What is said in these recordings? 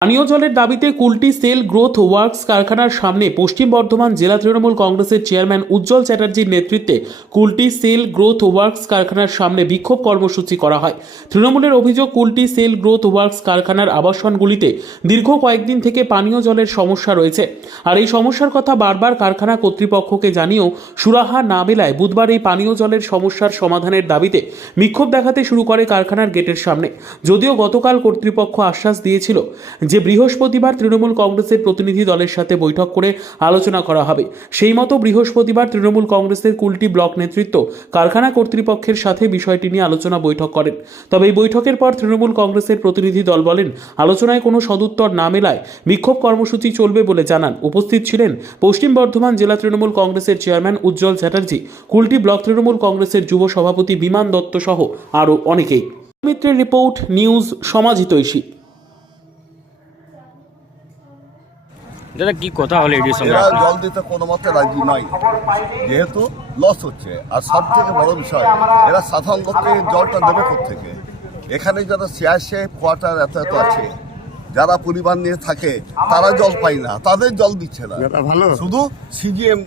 পানীয় জলের দাবিতে কুলটি সেল গ্রোথ ওয়ার্কস কারখানার সামনে পশ্চিম বর্ধমান জেলা তৃণমূল কংগ্রেসের চেয়ারম্যান উজ্জ্বল চ্যাটার্জির নেতৃত্বে কুলটি সেল গ্রোথ ওয়ার্কস কারখানার সামনে বিক্ষোভ কর্মসূচি করা হয়। তৃণমূলের অভিযোগ, কুলটি সেল গ্রোথ ওয়ার্কস কারখানার আবাসনগুলিতে দীর্ঘ কয়েকদিন থেকে পানীয় জলের সমস্যা রয়েছে। আর এই সমস্যার কথা বারবার কারখানা কর্তৃপক্ষকে জানিয়েও সুরাহা না মেলায় বুধবার এই পানীয় জলের সমস্যার সমাধানের দাবিতে বিক্ষোভ দেখাতে শুরু করে কারখানার গেটের সামনে। যদিও গতকাল কর্তৃপক্ষ আশ্বাস দিয়েছিল যে বৃহস্পতিবার তৃণমূল কংগ্রেসের প্রতিনিধি দলের সাথে বৈঠক করে আলোচনা করা হবে, সেই মতো বৃহস্পতিবার তৃণমূল কংগ্রেসের কুলটি ব্লক নেতৃত্ব কারখানা কর্তৃপক্ষের সাথে বিষয়টি নিয়ে আলোচনা বৈঠক করেন। তবে এই বৈঠকের পর তৃণমূল কংগ্রেসের প্রতিনিধি দল বলেন, আলোচনায় কোনো সদুত্তর না মেলায় বিক্ষোভ কর্মসূচি চলবে বলে জানান। উপস্থিত ছিলেন পশ্চিম বর্ধমান জেলা তৃণমূল কংগ্রেসের চেয়ারম্যান উজ্জ্বল চ্যাটার্জি, কুলটি ব্লক তৃণমূল কংগ্রেসের যুব সভাপতি বিমান দত্ত সহ আরও অনেকেই। মিত্রের রিপোর্ট, নিউজ সমাজিতৈষী দাদা কি কথা হলো এটির সঙ্গে এরা জল দিতে কোনো মতে রাজি নয়। যেহেতু লস হচ্ছে আর সব থেকে বড় বিষয় এরা সাধারণ লোককে জলটা দেবে থেকে এখানে যারা সিআইসিএফ কোয়ার্টার এত এত আছে যারা পরিবার নিয়ে থাকে তারা জল পায় না তাদের জল দিচ্ছে না। ভালো। শুধু সিজিএম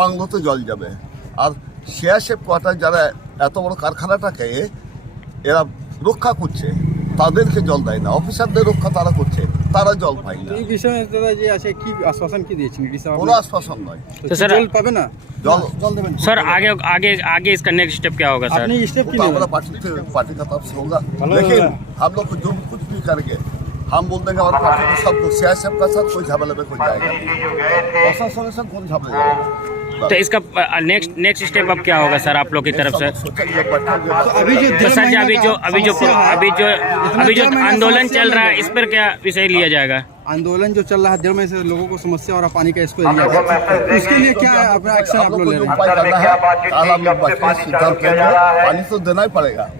বাংলোতে জল যাবে। আর সিআইসিএফ কোয়ার্টার যারা এত বড় কারখানাটাকে এরা রক্ষা করছে তাদেরকে জল দেয় না। অফিসারদের রক্ষা তারা করছে। তারা জল পায় না এই বিষয়ে দাদা যে আছে কি আশ্বাসন কি দিয়েছেন ডিসি সাহেব কোনো আশ্বাসন নয় তো স্যার জল পাবে না জল জল দেবেন सर आगे आगे आगे इसका नेक्स्ट स्टेप क्या होगा सर আপনি স্টেপ वो কি तो নেবেন हमारा पार्टी से पार्टी का तरफ से होगा हेलो, लेकिन हेलो। हम लोग को जो भी कुछ भी करेंगे हम बोल देंगे हमारे पार्टी को सबको सियासत का साथ कोई झमेले में कोई जाएगा नहीं। प्रशासन से कौन झमेले जाएगा तो इसका नेक्स्ट नेक्स्ट स्टेप अब क्या होगा सर आप लोग की तरफ़ से? तो अभी जो तो सर जी अभी जो अभी जो अभी जो अभी जो आंदोलन चल रहा है इस पर क्या विषय लिया जाएगा? आंदोलन जो चल रहा है डेढ़ महीने से लोगों को समस्या और पानी का इसको उसके लिए क्या है अपना एक्शन आप लोग ले रहे हैं। पानी तो देना ही पड़ेगा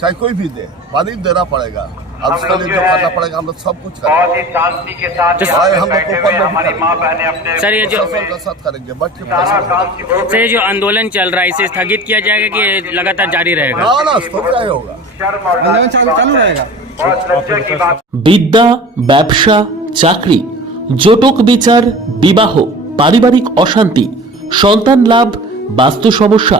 चाहे कोई भी दे पानी देना पड़ेगा। और उसके लिए जो करना पड़ेगा हम लोग सब कुछ बहुत करेंगे ही शांति के साथ तो यहाँ सर, पे हम लोग बैठे ऊपर हुए में भी हमारी करेंगे। माँ बहने अपने सर ये जो प्रशासन का साथ करेंगे बैठ के सारा फैसला काम की बहुत सर ये जो आंदोलन चल रहा है इसे स्थगित किया जाएगा कि ये लगातार जारी रहेगा ना ना तो क्या ही होगा शर्म और आंदोलन चालू चालू रहेगा बहुत लज्जा की बात বিদ্যা ব্যবসা চাকরি জটক বিচার বিবাহ পারিবারিক অশান্তি সন্তান লাভ বাস্তু সমস্যা